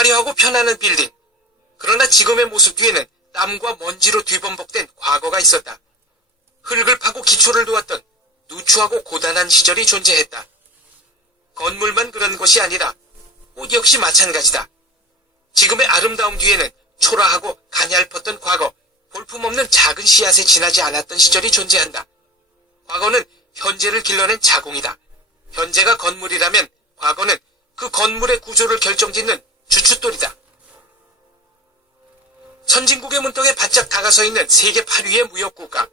화려하고 편안한 빌딩. 그러나 지금의 모습 뒤에는 땀과 먼지로 뒤범벅된 과거가 있었다. 흙을 파고 기초를 놓았던 누추하고 고단한 시절이 존재했다. 건물만 그런 것이 아니라 옷 역시 마찬가지다. 지금의 아름다움 뒤에는 초라하고 가냘펐던 과거, 볼품없는 작은 씨앗에 지나지 않았던 시절이 존재한다. 과거는 현재를 길러낸 자궁이다. 현재가 건물이라면 과거는 그 건물의 구조를 결정짓는 주춧돌이다. 선진국의 문턱에 바짝 다가서 있는 세계 8위의 무역국가,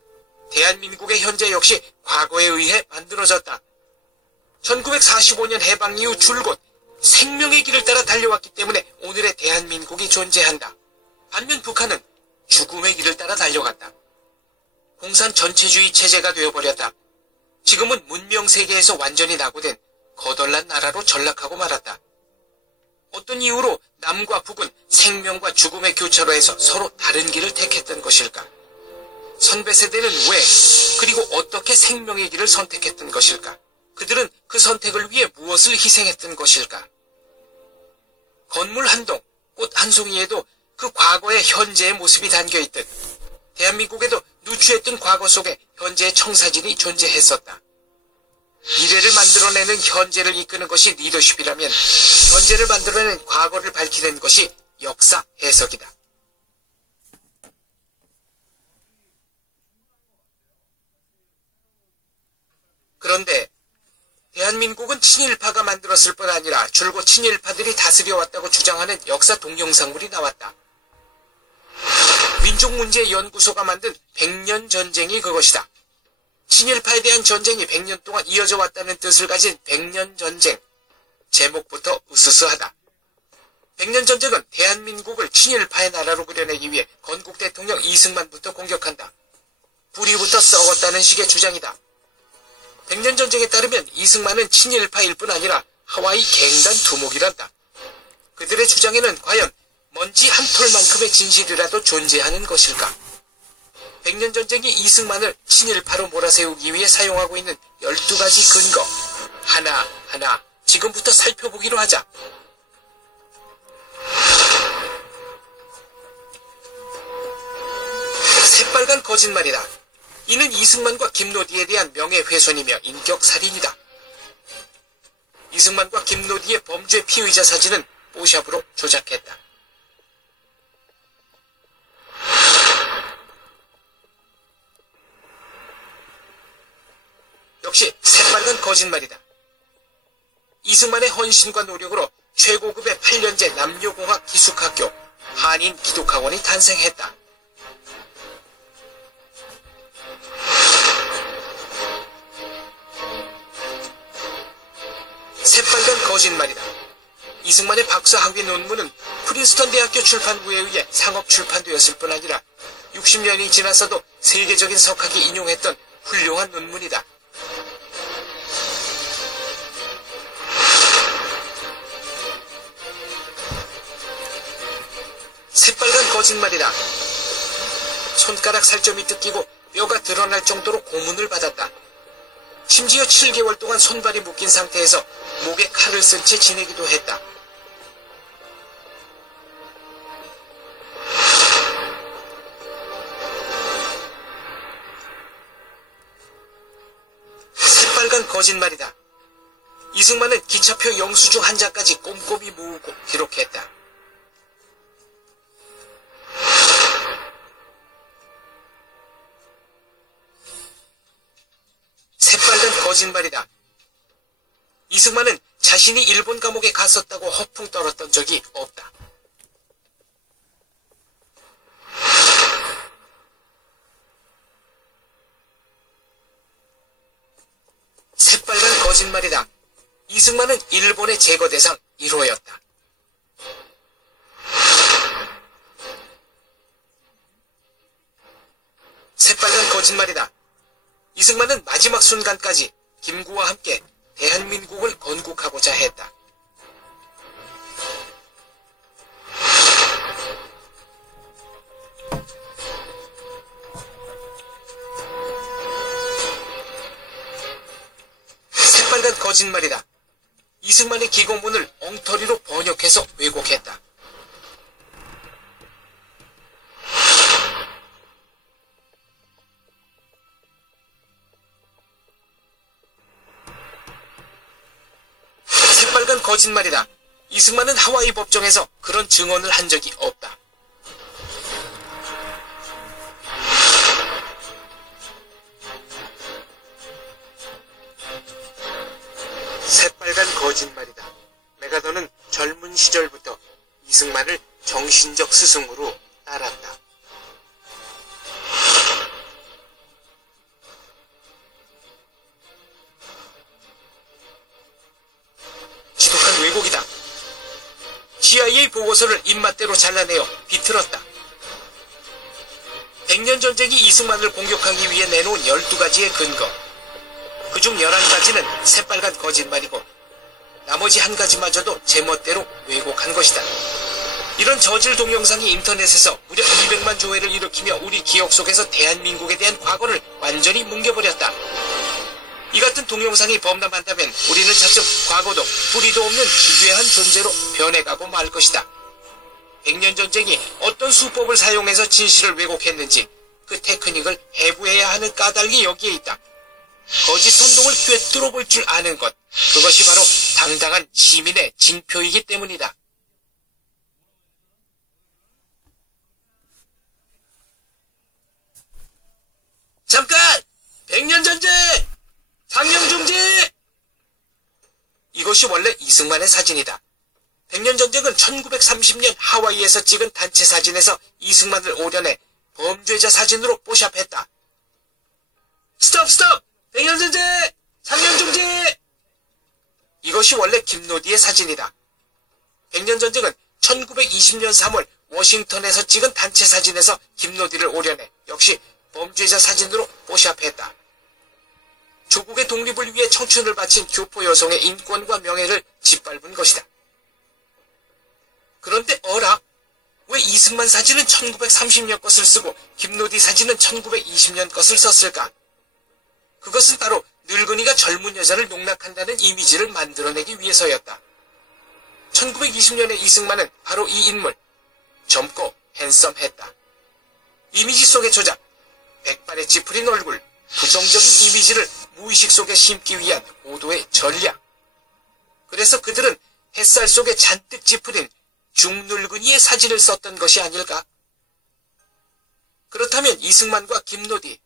대한민국의 현재 역시 과거에 의해 만들어졌다. 1945년 해방 이후 줄곧 생명의 길을 따라 달려왔기 때문에 오늘의 대한민국이 존재한다. 반면 북한은 죽음의 길을 따라 달려갔다. 공산 전체주의 체제가 되어버렸다. 지금은 문명 세계에서 완전히 낙오된 거덜난 나라로 전락하고 말았다. 어떤 이유로 남과 북은 생명과 죽음의 교차로에서 서로 다른 길을 택했던 것일까? 선배 세대는 왜, 그리고 어떻게 생명의 길을 선택했던 것일까? 그들은 그 선택을 위해 무엇을 희생했던 것일까? 건물 한 동, 꽃 한 송이에도 그 과거의 현재의 모습이 담겨있듯 대한민국에도 누추했던 과거 속에 현재의 청사진이 존재했었다. 미래를 만들어내는 현재를 이끄는 것이 리더십이라면 현재를 만들어낸 과거를 밝히는 것이 역사 해석이다. 그런데 대한민국은 친일파가 만들었을 뿐 아니라 줄곧 친일파들이 다스려왔다고 주장하는 역사 동영상물이 나왔다. 민족문제연구소가 만든 100년 전쟁이 그것이다. 친일파에 대한 전쟁이 100년 동안 이어져 왔다는 뜻을 가진 100년 전쟁. 제목부터 으스스하다. 100년 전쟁은 대한민국을 친일파의 나라로 그려내기 위해 건국 대통령 이승만부터 공격한다. 뿌리부터 썩었다는 식의 주장이다. 100년 전쟁에 따르면 이승만은 친일파일 뿐 아니라 하와이 갱단 두목이란다. 그들의 주장에는 과연 먼지 한 톨만큼의 진실이라도 존재하는 것일까? 100년 전쟁이 이승만을 친일파로 몰아세우기 위해 사용하고 있는 12가지 근거 하나하나 지금부터 살펴보기로 하자. 새빨간 거짓말이다. 이는 이승만과 김노디에 대한 명예훼손이며 인격살인이다. 이승만과 김노디의 범죄 피의자 사진은 뽀샵으로 조작했다. 역시 새빨간 거짓말이다. 이승만의 헌신과 노력으로 최고급의 8년제 남녀공학 기숙학교 한인기독학원이 탄생했다. 새빨간 거짓말이다. 이승만의 박사학위 논문은 프린스턴 대학교 출판부에 의해 상업 출판되었을 뿐 아니라 60년이 지나서도 세계적인 석학이 인용했던 훌륭한 논문이다. 새빨간 거짓말이다. 손가락 살점이 뜯기고 뼈가 드러날 정도로 고문을 받았다. 심지어 7개월 동안 손발이 묶인 상태에서 목에 칼을 쓴 채 지내기도 했다. 새빨간 거짓말이다. 이승만은 기차표 영수증 한 장까지 꼼꼼히 모으고 기록했다. 새빨간 거짓말이다. 이승만은 자신이 일본 감옥에 갔었다고 허풍 떨었던 적이 없다. 새빨간 거짓말이다. 이승만은 일본의 제거 대상 1호였다. 거짓말이다. 이승만은 마지막 순간까지 김구와 함께 대한민국을 건국하고자 했다. 새빨간 거짓말이다. 이승만의 기고문을 엉터리로 번역해서 왜곡했다. 새빨간 거짓말이다. 이승만은 하와이 법정에서 그런 증언을 한 적이 없다. 새빨간 거짓말이다. 메가더는 젊은 시절부터 이승만을 정신적 스승으로 따랐다. 지독한 왜곡이다. CIA 보고서를 입맛대로 잘라내어 비틀었다. 백년전쟁이 이승만을 공격하기 위해 내놓은 12가지의 근거. 그중 11가지는 새빨간 거짓말이고 나머지 한 가지마저도 제멋대로 왜곡한 것이다. 이런 저질 동영상이 인터넷에서 무려 200만 조회를 일으키며 우리 기억 속에서 대한민국에 대한 과거를 완전히 뭉개버렸다. 이 같은 동영상이 범람한다면 우리는 차츰 과거도 뿌리도 없는 기괴한 존재로 변해가고 말 것이다. 백년전쟁이 어떤 수법을 사용해서 진실을 왜곡했는지 그 테크닉을 해부해야 하는 까닭이 여기에 있다. 거짓 선동을 꿰뚫어 볼 줄 아는 것, 그것이 바로 당당한 시민의 징표이기 때문이다. 잠깐! 백년전쟁! 상영중지! 이것이 원래 이승만의 사진이다. 백년전쟁은 1930년 하와이에서 찍은 단체 사진에서 이승만을 오려내 범죄자 사진으로 뽀샵했다. 스톱! 백년전쟁! 상영중지! 이것이 원래 김노디의 사진이다. 백년전쟁은 1920년 3월 워싱턴에서 찍은 단체 사진에서 김노디를 오려내 역시 범죄자 사진으로 뽀샵했다. 조국의 독립을 위해 청춘을 바친 교포 여성의 인권과 명예를 짓밟은 것이다. 그런데 어라? 왜 이승만 사진은 1930년 것을 쓰고 김노디 사진은 1920년 것을 썼을까? 그것은 바로 늙은이가 젊은 여자를 농락한다는 이미지를 만들어내기 위해서였다. 1920년의 이승만은 바로 이 인물, 젊고 핸섬했다. 이미지 속의 조작, 백발의 찌푸린 얼굴, 부정적인 이미지를 무의식 속에 심기 위한 오도의 전략. 그래서 그들은 햇살 속에 잔뜩 찌푸린 중늙은이의 사진을 썼던 것이 아닐까? 그렇다면 이승만과 김노디,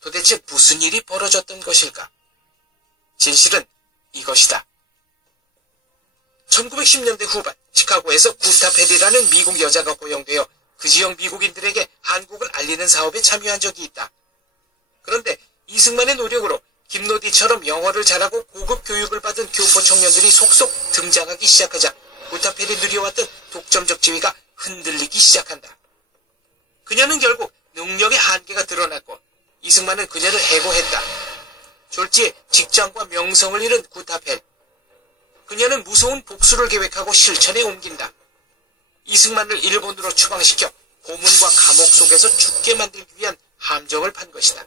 도대체 무슨 일이 벌어졌던 것일까? 진실은 이것이다. 1910년대 후반 시카고에서 구타 페리라는 미국 여자가 고용되어 그 지역 미국인들에게 한국을 알리는 사업에 참여한 적이 있다. 그런데 이승만의 노력으로 김노디처럼 영어를 잘하고 고급 교육을 받은 교포 청년들이 속속 등장하기 시작하자 구타 페리 누려왔던 독점적 지위가 흔들리기 시작한다. 그녀는 결국 능력의 한계가 드러났고 이승만은 그녀를 해고했다. 졸지에 직장과 명성을 잃은 구타펠. 그녀는 무서운 복수를 계획하고 실천에 옮긴다. 이승만을 일본으로 추방시켜 고문과 감옥 속에서 죽게 만들기 위한 함정을 판 것이다.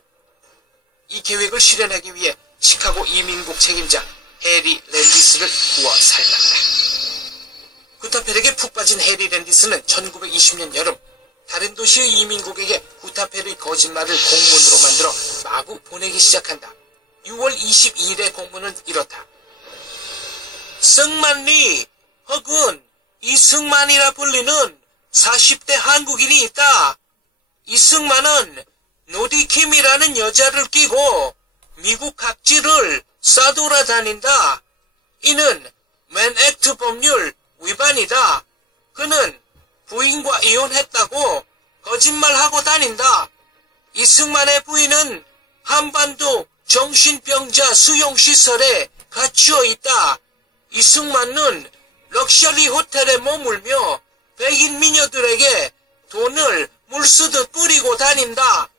이 계획을 실현하기 위해 시카고 이민국 책임자 해리 랜디스를 구워 삶았다. 구타펠에게 푹 빠진 해리 랜디스는 1920년 여름 다른 도시의 이민국에게 구타펠의 거짓말을 공문으로 만들어 마구 보내기 시작한다. 6월 22일의 공문은 이렇다. 승만리 혹은 이승만이라 불리는 40대 한국인이 있다. 이승만은 노디킴이라는 여자를 끼고 미국 각지를 싸돌아다닌다. 이는 맨액트 법률 위반이다. 그는 부인과 이혼했다고 거짓말하고 다닌다. 이승만의 부인은 한반도 정신병자 수용시설에 갇혀 있다. 이승만은 럭셔리 호텔에 머물며 백인 미녀들에게 돈을 물쓰듯 뿌리고 다닌다.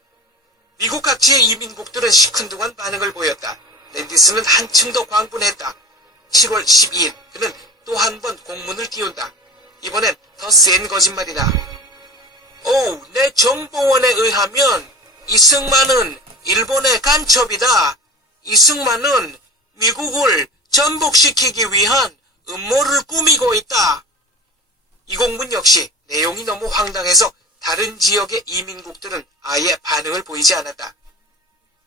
미국 각지의 이민국들은 시큰둥한 반응을 보였다. 랜디스는 한층 더 광분했다. 7월 12일 그는 또 한 번 공문을 띄운다. 이번엔 더 센 거짓말이다. 내 정보원에 의하면 이승만은 일본의 간첩이다. 이승만은 미국을 전복시키기 위한 음모를 꾸미고 있다. 이 공문 역시 내용이 너무 황당해서 다른 지역의 이민국들은 아예 반응을 보이지 않았다.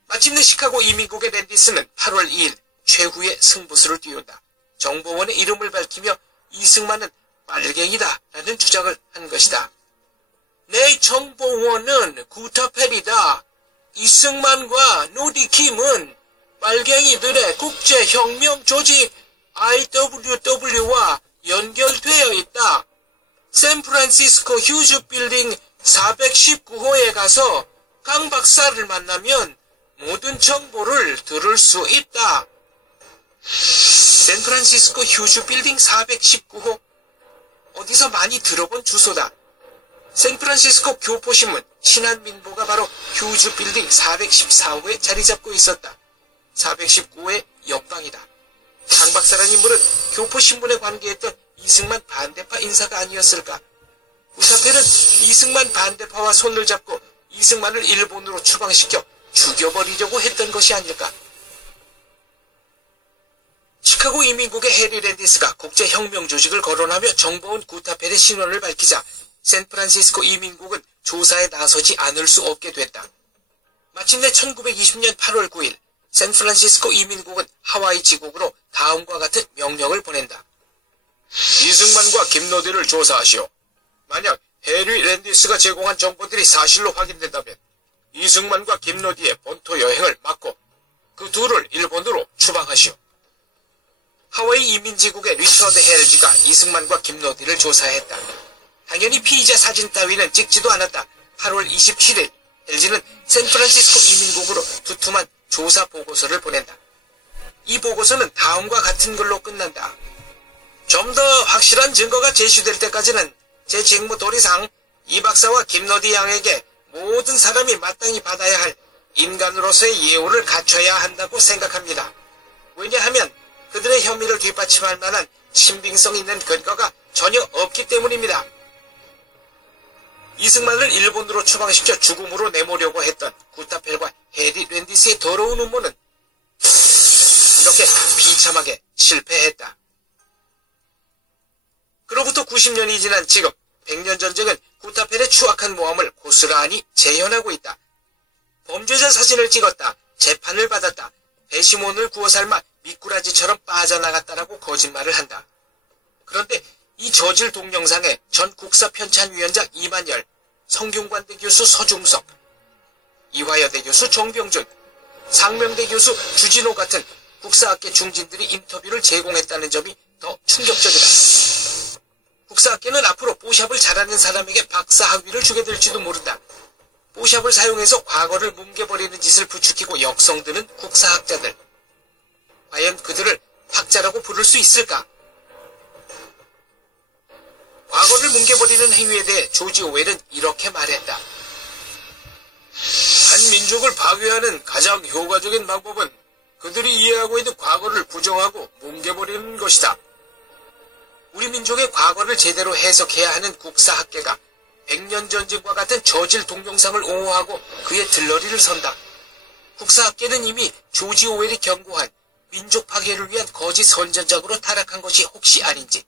마침내 시카고 이민국의 랜디스는 8월 2일 최후의 승부수를 띄운다. 정보원의 이름을 밝히며 이승만은 빨갱이다 라는 주장을 한 것이다. 내 정보원은 구타펠이다. 이승만과 노디킴은 빨갱이들의 국제혁명 조직 IWW와 연결되어 있다. 샌프란시스코 휴즈 빌딩 419호에 가서 강 박사를 만나면 모든 정보를 들을 수 있다. 샌프란시스코 휴즈 빌딩 419호? 어디서 많이 들어본 주소다. 샌프란시스코 교포신문 신한민보가 바로 휴즈 빌딩 414호에 자리 잡고 있었다. 419호의 옆방이다. 강 박사라는 인물은 교포신문에 관계했던 이승만 반대파 인사가 아니었을까? 구타펠은 이승만 반대파와 손을 잡고 이승만을 일본으로 추방시켜 죽여버리려고 했던 것이 아닐까? 시카고 이민국의 해리 랜디스가 국제혁명 조직을 거론하며 정보원 구타펠의 신원을 밝히자 샌프란시스코 이민국은 조사에 나서지 않을 수 없게 됐다. 마침내 1920년 8월 9일 샌프란시스코 이민국은 하와이 지국으로 다음과 같은 명령을 보낸다. 이승만과 김노디를 조사하시오. 만약 해리 랜디스가 제공한 정보들이 사실로 확인된다면 이승만과 김노디의 본토 여행을 막고 그 둘을 일본으로 추방하시오. 하와이 이민지국의 리처드 헬지가 이승만과 김노디를 조사했다. 당연히 피의자 사진 따위는 찍지도 않았다. 8월 27일 헬지는 샌프란시스코 이민국으로 두툼한 조사 보고서를 보낸다. 이 보고서는 다음과 같은 글로 끝난다. 좀 더 확실한 증거가 제시될 때까지는 제 직무 도리상 이 박사와 김노디 양에게 모든 사람이 마땅히 받아야 할 인간으로서의 예우를 갖춰야 한다고 생각합니다. 왜냐하면 그들의 혐의를 뒷받침할 만한 신빙성 있는 근거가 전혀 없기 때문입니다. 이승만을 일본으로 추방시켜 죽음으로 내모려고 했던 구타펠과 해리 랜디스의 더러운 음모는 이렇게 비참하게 실패했다. 그로부터 90년이 지난 지금 100년 전쟁은 구타펠의 추악한 모함을 고스란히 재현하고 있다. 범죄자 사진을 찍었다. 재판을 받았다. 배심원을 구워 삶아 미꾸라지처럼 빠져나갔다라고 거짓말을 한다. 그런데 이 저질 동영상에 전 국사편찬위원장 이만열, 성균관대 교수 서중석, 이화여대 교수 정병준, 상명대 교수 주진호 같은 국사학계 중진들이 인터뷰를 제공했다는 점이 더 충격적이다. 국사학계는 앞으로 뽀샵을 잘하는 사람에게 박사 학위를 주게 될지도 모른다. 뽀샵을 사용해서 과거를 뭉개버리는 짓을 부추기고 역성드는 국사학자들. 과연 그들을 학자라고 부를 수 있을까? 과거를 뭉개버리는 행위에 대해 조지 오웰은 이렇게 말했다. 한 민족을 파괴하는 가장 효과적인 방법은 그들이 이해하고 있는 과거를 부정하고 뭉개버리는 것이다. 우리 민족의 과거를 제대로 해석해야 하는 국사학계가 100년 전쟁과 같은 저질 동영상을 옹호하고 그의 들러리를 선다. 국사학계는 이미 조지 오웰이 경고한 민족 파괴를 위한 거짓 선전작으로 타락한 것이 혹시 아닌지